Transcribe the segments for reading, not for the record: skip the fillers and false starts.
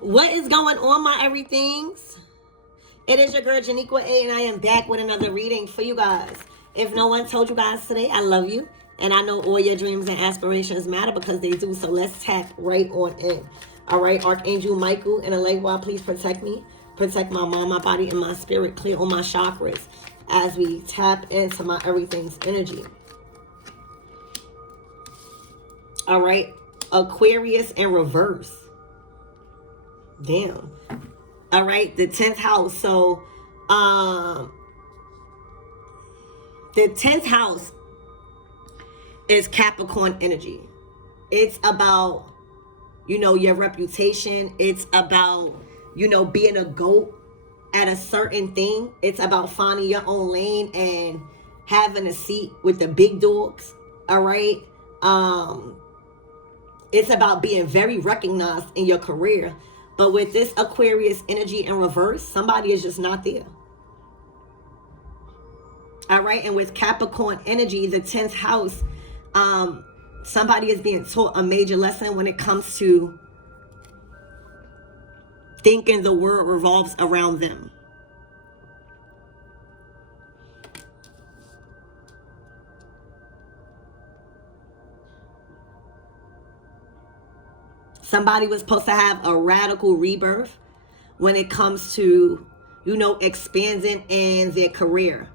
What is going on, my everythings? It is your girl Janiqua A, and I am back with another reading for you guys. If no one told you guys today, I love you, and I know all your dreams and aspirations matter because they do. So let's tap right on in. All right, Archangel Michael and Alewa, please protect me, protect my mind, my body, and my spirit. Clear all my chakras as we tap into my everything's energy. All right, Aquarius in reverse. Damn. All right, the 10th house. So, the 10th house is Capricorn energy. It's about, your reputation. It's about, being a GOAT at a certain thing. It's about finding your own lane and having a seat with the big dogs. All right. It's about being very recognized in your career. But with this Aquarius energy in reverse, somebody is just not there. All right. And with Capricorn energy, the 10th house, somebody is being taught a major lesson when it comes to thinking the world revolves around them. Somebody was supposed to have a radical rebirth when it comes to, expanding in their career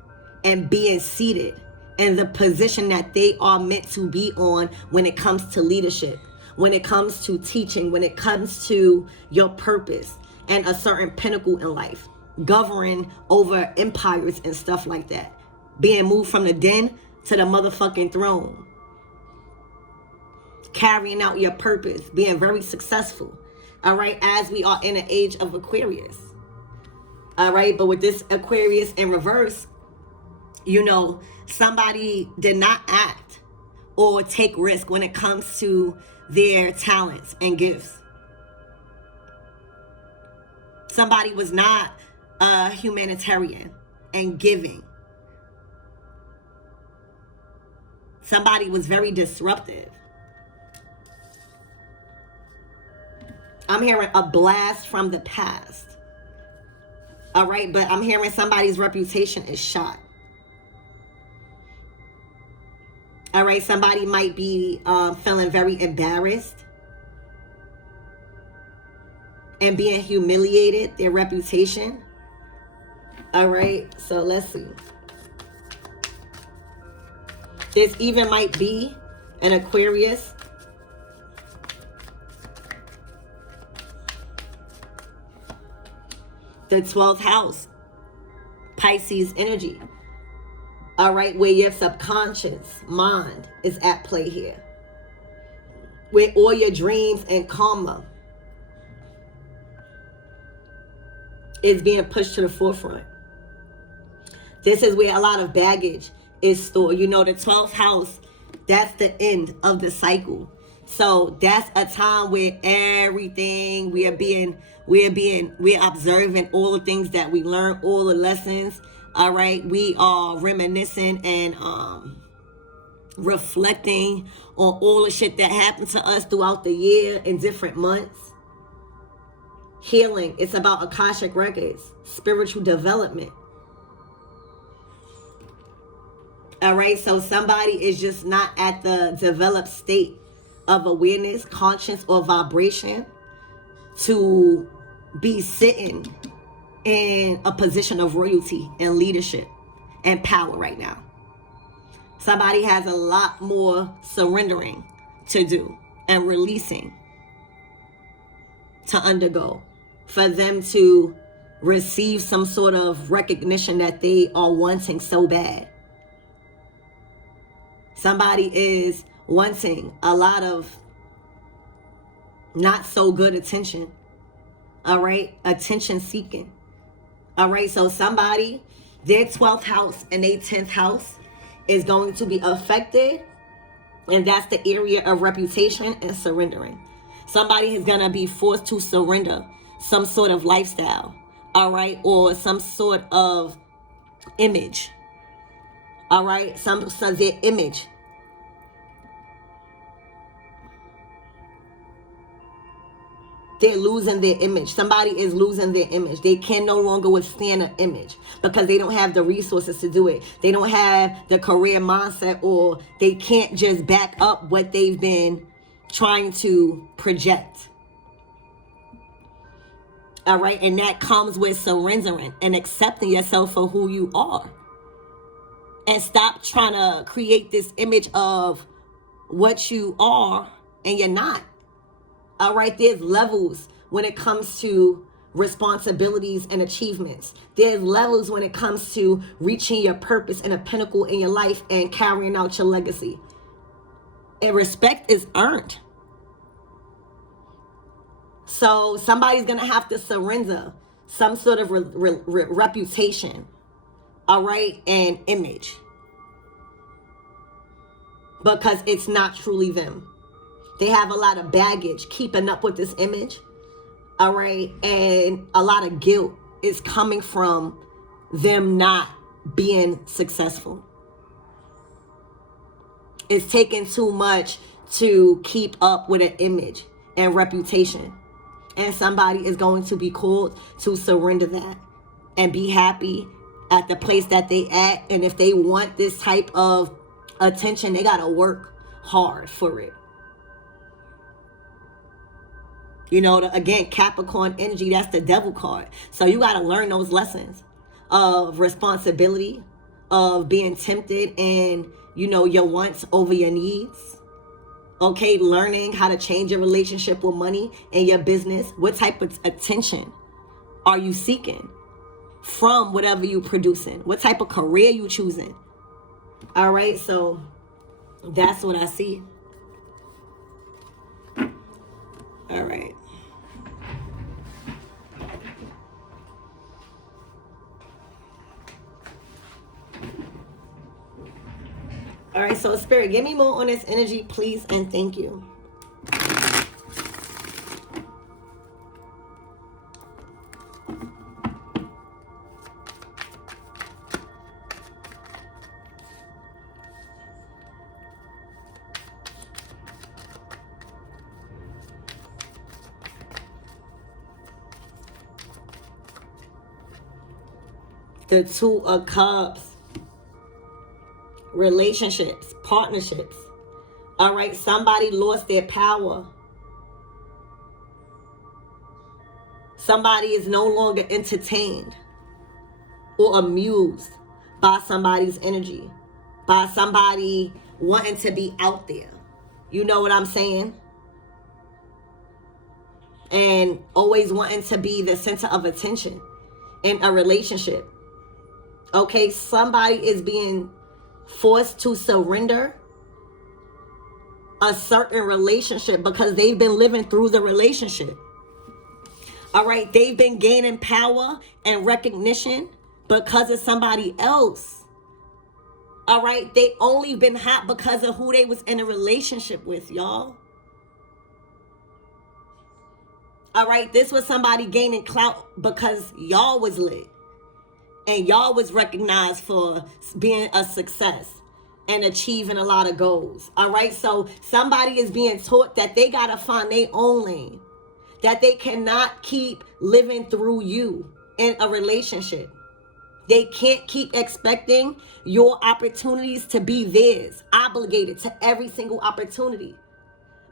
and being seated in the position that they are meant to be on when it comes to leadership, when it comes to teaching, when it comes to your purpose and a certain pinnacle in life, governing over empires and stuff like that, being moved from the den to the motherfucking throne. Carrying out your purpose, being very successful, all right, as we are in an age of Aquarius, all right. But with this Aquarius in reverse, somebody did not act or take risk when it comes to their talents and gifts. Somebody was not a humanitarian and giving. Somebody was very disruptive. I'm hearing a blast from the past. All right, but I'm hearing somebody's reputation is shot. All right, somebody might be feeling very embarrassed and being humiliated, their reputation. All right, so let's see. This even might be an Aquarius. The 12th house, Pisces energy. All right, where your subconscious mind is at play here. Where all your dreams and karma is being pushed to the forefront. This is where a lot of baggage is stored. The 12th house, that's the end of the cycle. So that's a time where everything we're observing all the things that we learned, all the lessons. All right, we are reminiscing and reflecting on all the shit that happened to us throughout the year in different months. Healing, it's about Akashic records, spiritual development. All right, so somebody is just not at the developed state of awareness, conscience, or vibration to be sitting in a position of royalty and leadership and power right now. Somebody has a lot more surrendering to do and releasing to undergo for them to receive some sort of recognition that they are wanting so bad. Somebody is wanting a lot of not so good attention. All right, attention seeking. All right, so somebody, their 12th house and their 10th house is going to be affected, and that's the area of reputation and surrendering. Somebody is going to be forced to surrender some sort of lifestyle, all right, or some sort of image. All right, so their image. They're losing their image. Somebody is losing their image. They can no longer withstand an image because they don't have the resources to do it. They don't have the career mindset, or they can't just back up what they've been trying to project. All right. And that comes with surrendering and accepting yourself for who you are. And stop trying to create this image of what you are and you're not. All right, there's levels when it comes to responsibilities and achievements. There's levels when it comes to reaching your purpose and a pinnacle in your life and carrying out your legacy. And respect is earned. So somebody's going to have to surrender some sort of reputation, all right, and image. Because it's not truly them. They have a lot of baggage keeping up with this image, all right? And a lot of guilt is coming from them not being successful. It's taking too much to keep up with an image and reputation. And somebody is going to be called to surrender that and be happy at the place that they at. And if they want this type of attention, they got to work hard for it. You know, again, Capricorn energy, that's the devil card. So you got to learn those lessons of responsibility, of being tempted and, you know, your wants over your needs. Okay, learning how to change your relationship with money and your business. What type of attention are you seeking from whatever you're producing? What type of career you choosing? All right, so that's what I see. All right. All right, so Spirit, give me more on this energy, please, and thank you. The Two of Cups. Relationships, partnerships. All right, somebody lost their power. Somebody is no longer entertained or amused by somebody's energy, by somebody wanting to be out there. You know what I'm saying? And always wanting to be the center of attention in a relationship. Okay, somebody is being forced to surrender a certain relationship because they've been living through the relationship. All right, they've been gaining power and recognition because of somebody else. All right, they only been hot because of who they was in a relationship with, y'all. All right, this was somebody gaining clout because y'all was lit. And y'all was recognized for being a success and achieving a lot of goals. All right. So somebody is being taught that they got to find their own lane, that they cannot keep living through you in a relationship. They can't keep expecting your opportunities to be theirs, obligated to every single opportunity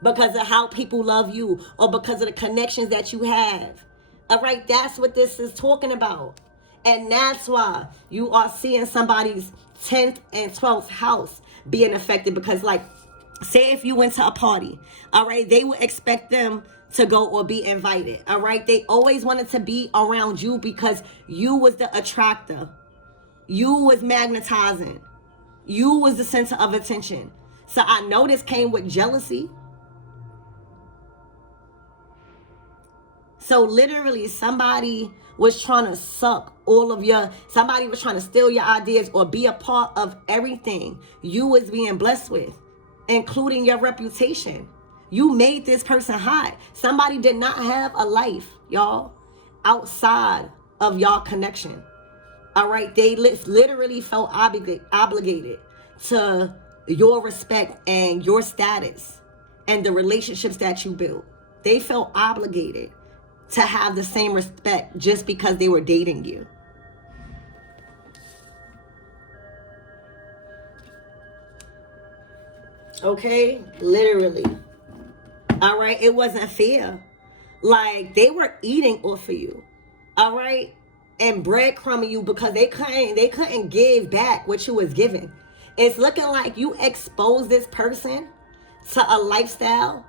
because of how people love you or because of the connections that you have. All right. That's what this is talking about. And that's why you are seeing somebody's 10th and 12th house being affected. Because, like, say if you went to a party, all right, they would expect them to go or be invited, all right? They always wanted to be around you because you was the attractor. You was magnetizing. You was the center of attention. So I know this came with jealousy. So literally somebody was trying to suck somebody was trying to steal your ideas or be a part of everything you was being blessed with, including your reputation. You made this person hot. Somebody did not have a life, y'all, outside of y'all connection. All right, they literally felt obligated to your respect and your status and the relationships that you built. They felt obligated to have the same respect just because they were dating you. Okay? Literally. All right? It wasn't fair. Like, they were eating off of you. All right? And breadcrumbing you because they couldn't give back what you was giving. It's looking like you exposed this person to a lifestyle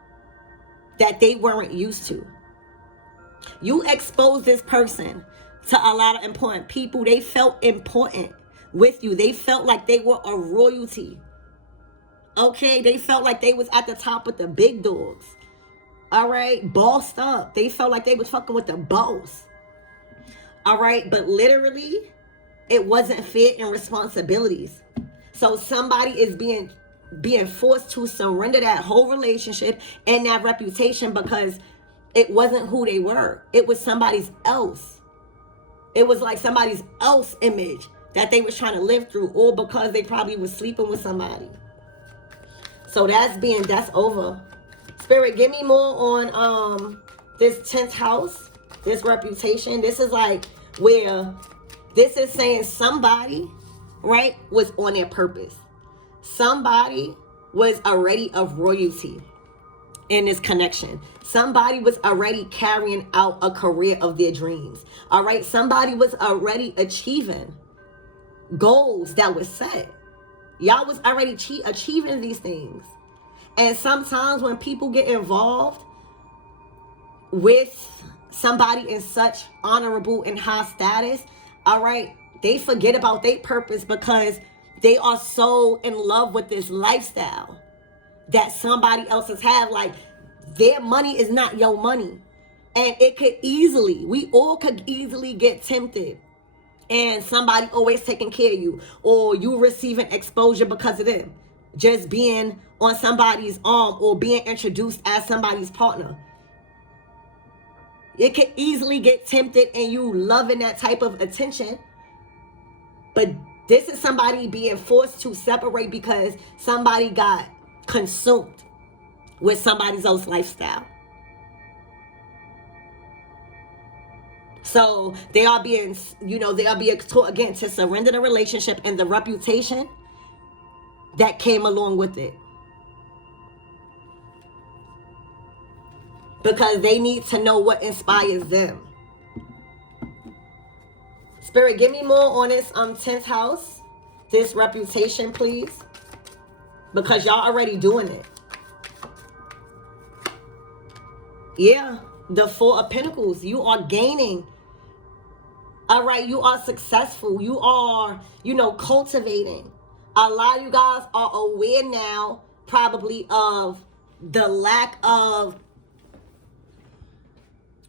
that they weren't used to. You exposed this person to a lot of important people. They felt important with you. They felt like they were a royalty. Okay? They felt like they was at the top with the big dogs. All right? Bossed up. They felt like they was fucking with the boss. All right? But literally, it wasn't fair in responsibilities. So somebody is being forced to surrender that whole relationship and that reputation because it wasn't who they were. It was somebody's else. It was like somebody's else image that they was trying to live through, or because they probably was sleeping with somebody. So that's over. Spirit, give me more on this 10th house, this reputation. This is like where this is saying somebody, right, was on their purpose. Somebody was already of royalty in this connection. Somebody was already carrying out a career of their dreams. All right. Somebody was already achieving goals that was set. Y'all was already achieving these things. And sometimes when people get involved with somebody in such honorable and high status, all right, they forget about their purpose because they are so in love with this lifestyle that somebody else has had. Like, their money is not your money. And we all could easily get tempted. And somebody always taking care of you, or you receiving exposure because of them. Just being on somebody's arm or being introduced as somebody's partner. It could easily get tempted and you loving that type of attention. But this is somebody being forced to separate because somebody got consumed with somebody else's lifestyle. So they are being taught again to surrender the relationship and the reputation that came along with it. Because they need to know what inspires them. Spirit, give me more on this 10th house, this reputation, please. Because y'all already doing it. Yeah, the Four of Pentacles. You are gaining. All right, you are successful. You are, cultivating. A lot of you guys are aware now, probably, of the lack of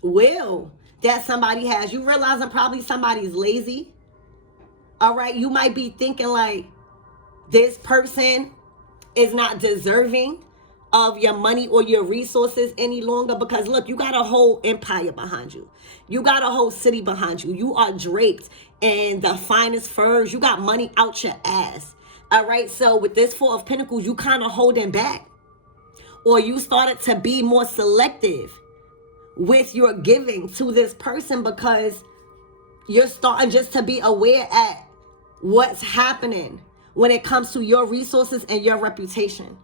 will that somebody has. You realizing probably somebody's lazy. All right, you might be thinking like, this person is not deserving of your money or your resources any longer, because look, you got a whole empire behind you. You got a whole city behind you. You are draped in the finest furs. You got money out your ass. All right, so with this Four of Pentacles, you kind of holding back, or you started to be more selective with your giving to this person because you're starting just to be aware at what's happening when it comes to your resources and your reputation,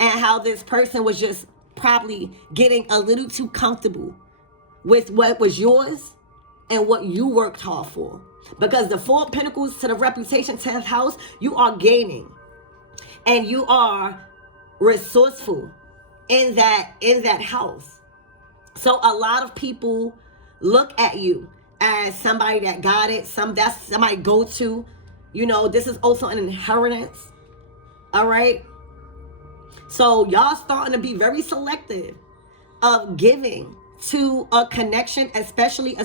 and how this person was just probably getting a little too comfortable with what was yours and what you worked hard for. Because the Four of Pentacles to the reputation 10th house, you are gaining and you are resourceful in that house. So a lot of people look at you as somebody that got it, that's somebody go to. This is also an inheritance. All right. So y'all starting to be very selective of giving to a connection, especially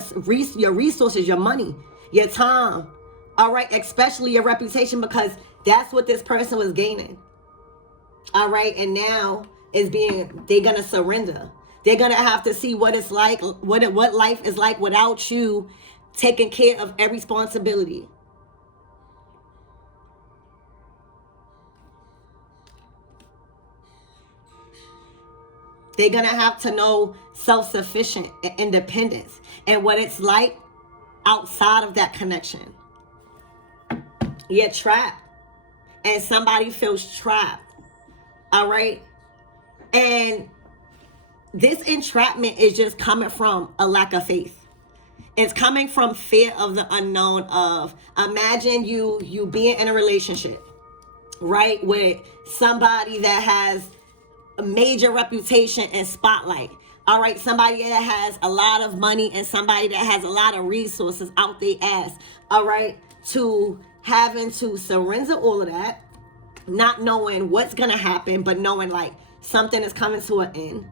your resources, your money, your time. All right. Especially your reputation, because that's what this person was gaining. All right. And now they're going to surrender. They're going to have to see what it's like, what life is like without you taking care of every responsibility. They're going to have to know self-sufficient and independence and what it's like outside of that connection. You're trapped. And somebody feels trapped. All right? And this entrapment is just coming from a lack of faith. It's coming from fear of the unknown of, imagine you being in a relationship, right? With somebody that has a major reputation and spotlight. All right, somebody that has a lot of money and somebody that has a lot of resources out their ass. All right, to having to surrender all of that, not knowing what's going to happen, but knowing like something is coming to an end.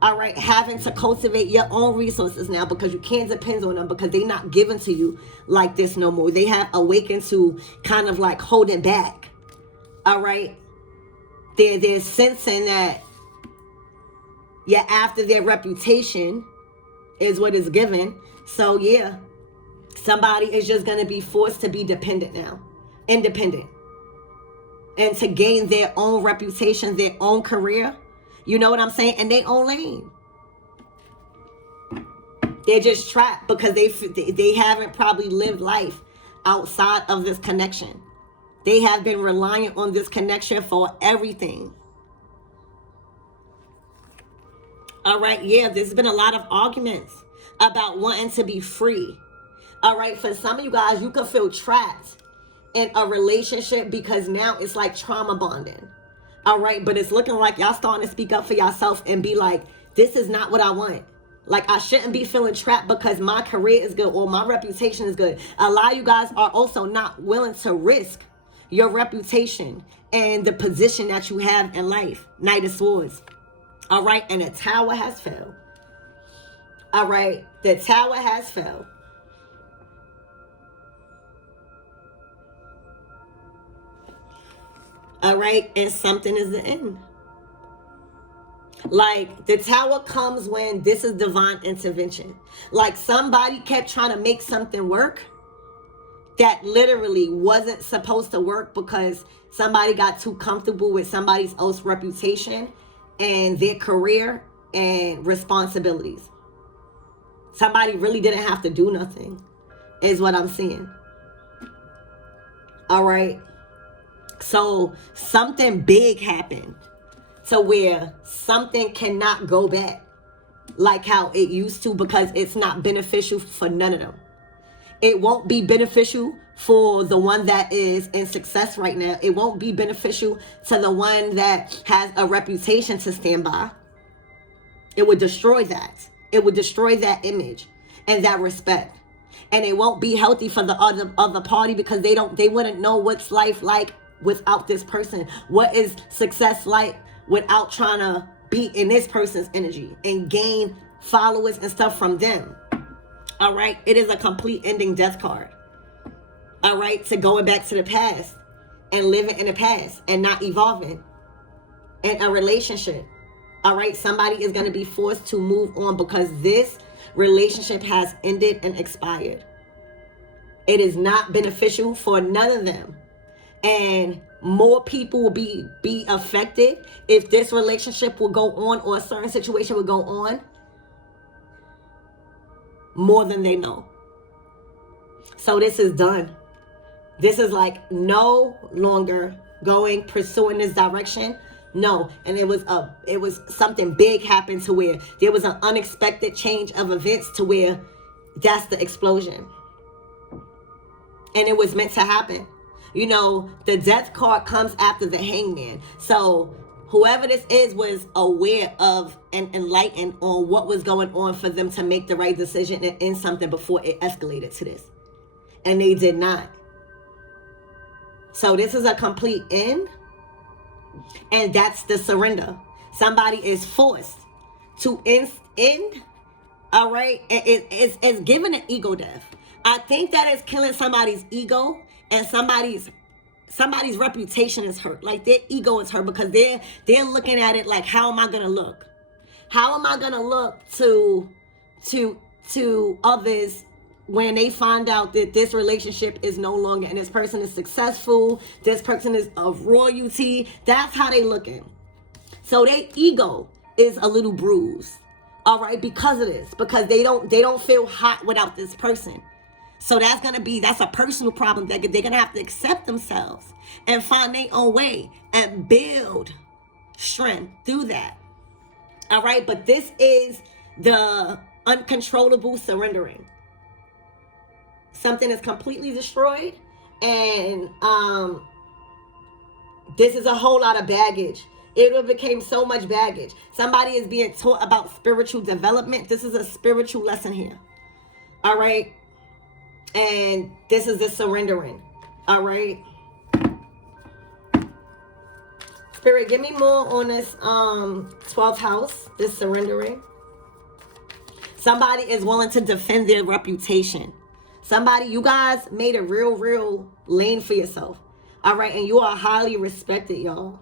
All right, having to cultivate your own resources now because you can't depend on them because they're not given to you like this no more. They have awakened to kind of like holding back. All right, they're sensing that yeah, after their reputation is what is given. So yeah, somebody is just going to be forced to be dependent now, independent, and to gain their own reputation, their own career. You know what I'm saying? And their own lane. They're just trapped because they haven't probably lived life outside of this connection. They have been reliant on this connection for everything. All right, yeah, there's been a lot of arguments about wanting to be free. All right, for some of you guys, you can feel trapped in a relationship because now it's like trauma bonding. All right, but it's looking like y'all starting to speak up for yourself and be like, this is not what I want. Like, I shouldn't be feeling trapped because my career is good or my reputation is good. A lot of you guys are also not willing to risk your reputation and the position that you have in life. Knight of Swords. All right, and the tower has fell. All right, the tower has fell. All right, and something is the end. Like, the tower comes when this is divine intervention. Like, somebody kept trying to make something work that literally wasn't supposed to work because somebody got too comfortable with somebody else's reputation and their career and responsibilities. Somebody really didn't have to do nothing, is what I'm seeing. All right. So something big happened to where something cannot go back like how it used to because it's not beneficial for none of them. It won't be beneficial for the one that is in success right now. It won't be beneficial to the one that has a reputation to stand by. It would destroy that. It would destroy that image and that respect. And it won't be healthy for the other party because they wouldn't know what's life like without this person. What is success like without trying to be in this person's energy and gain followers and stuff from them. All right, it is a complete ending death card. All right, to going back to the past and living in the past and not evolving in a relationship. All right, somebody is going to be forced to move on because this relationship has ended and expired. It is not beneficial for none of them. And more people will be affected if this relationship will go on or a certain situation will go on more than they know. So this is done. This is like no longer pursuing this direction. No. And it was something big happened to where there was an unexpected change of events to where that's the explosion. And it was meant to happen. You know, the death card comes after the hangman. So whoever this is was aware of and enlightened on what was going on for them to make the right decision and end something before it escalated to this. And they did not. So this is a complete end. And that's the surrender. Somebody is forced to end. All right. It's giving an ego death. I think that is killing somebody's ego. And somebody's reputation is hurt. Like their ego is hurt because they're looking at it like, how am I gonna look? How am I gonna look to others when they find out that this relationship is no longer and this person is successful, this person is of royalty? That's how they looking. So their ego is a little bruised. All right, because of this, because they don't feel hot without this person. So that's a personal problem. They're gonna have to accept themselves and find their own way and build strength through that. All right, but this is the uncontrollable surrendering. Something is completely destroyed, and this is a whole lot of baggage. It would became so much baggage. Somebody is being taught about spiritual development. This is a spiritual lesson here. All right. And this is the surrendering. All right. Spirit, give me more on this 12th house, this surrendering. Somebody is willing to defend their reputation. Somebody, you guys made a real lane for yourself. All right. And you are highly respected, y'all.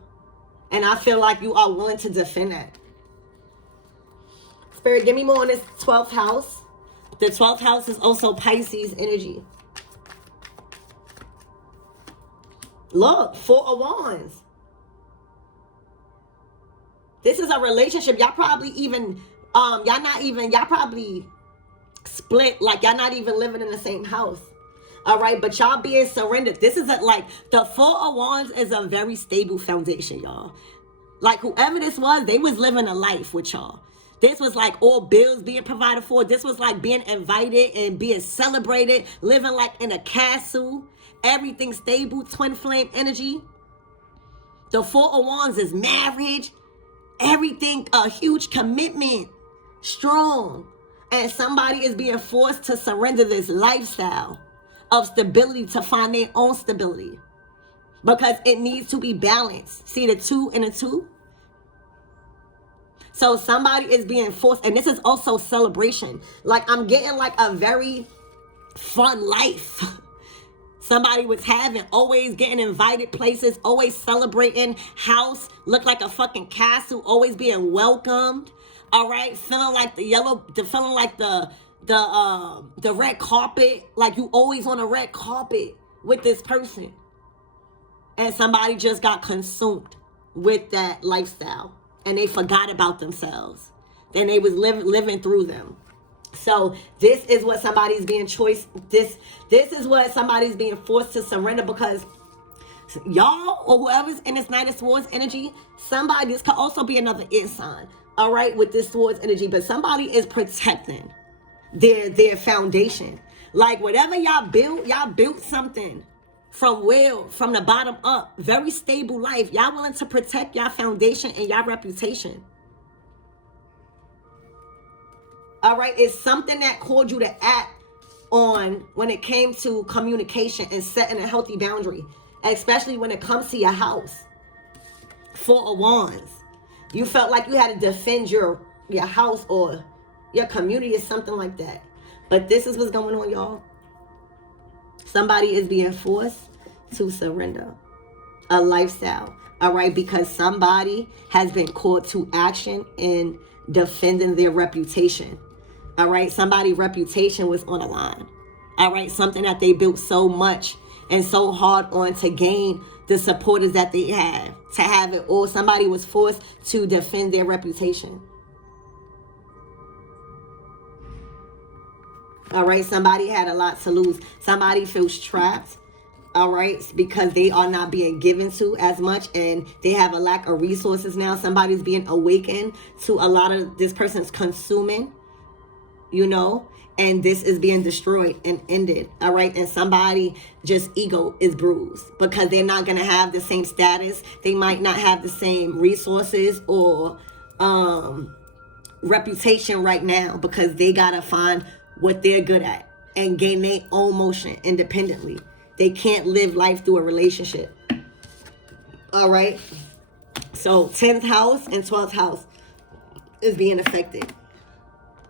And I feel like you are willing to defend that. Spirit, give me more on this 12th house. The 12th house is also Pisces energy. Look, 4 of Wands. This is a relationship. Y'all probably even, y'all probably split. Like y'all not even living in the same house. All right, but y'all being surrendered. This is the 4 of Wands is a very stable foundation, y'all. Like whoever this was, they was living a life with y'all. This was like all bills being provided for. This was like being invited and being celebrated, living like in a castle. Everything stable, twin flame energy. The 4 of Wands is marriage. Everything, a huge commitment, strong. And somebody is being forced to surrender this lifestyle of stability to find their own stability, because it needs to be balanced. See the 2 and the 2? So somebody is being forced, and this is also celebration. Like I'm getting like a very fun life. Somebody was having, always getting invited places, always celebrating, house look like a fucking castle, always being welcomed. All right, feeling like the red carpet, like you always on a red carpet with this person. And somebody just got consumed with that lifestyle and they forgot about themselves. Then they was living through them. So this is what somebody's being this is what somebody's being forced to surrender, because y'all or whoever's in this Knight of Swords energy, somebody, this could also be another air sign, all right, with this Swords energy, but somebody is protecting their foundation. Like whatever y'all built something from the bottom up, very stable life. Y'all willing to protect y'all foundation and y'all reputation. All right, it's something that called you to act on when it came to communication and setting a healthy boundary, especially when it comes to your house. 4 of Wands. You felt like you had to defend your house or your community or something like that. But this is what's going on, y'all. Somebody is being forced to surrender a lifestyle, all right, because somebody has been called to action in defending their reputation. All right, somebody's reputation was on the line. All right, something that they built so much and so hard on to gain the supporters that they have, to have it all. Somebody was forced to defend their reputation. All right, somebody had a lot to lose. Somebody feels trapped, all right, because they are not being given to as much and they have a lack of resources now. Somebody's being awakened to a lot of this person's consuming, you know, and this is being destroyed and ended, all right? And somebody just ego is bruised because they're not going to have the same status. They might not have the same resources or reputation right now, because they got to find what they're good at and gain their own motion independently. They can't live life through a relationship. All right. So 10th house and 12th house is being affected.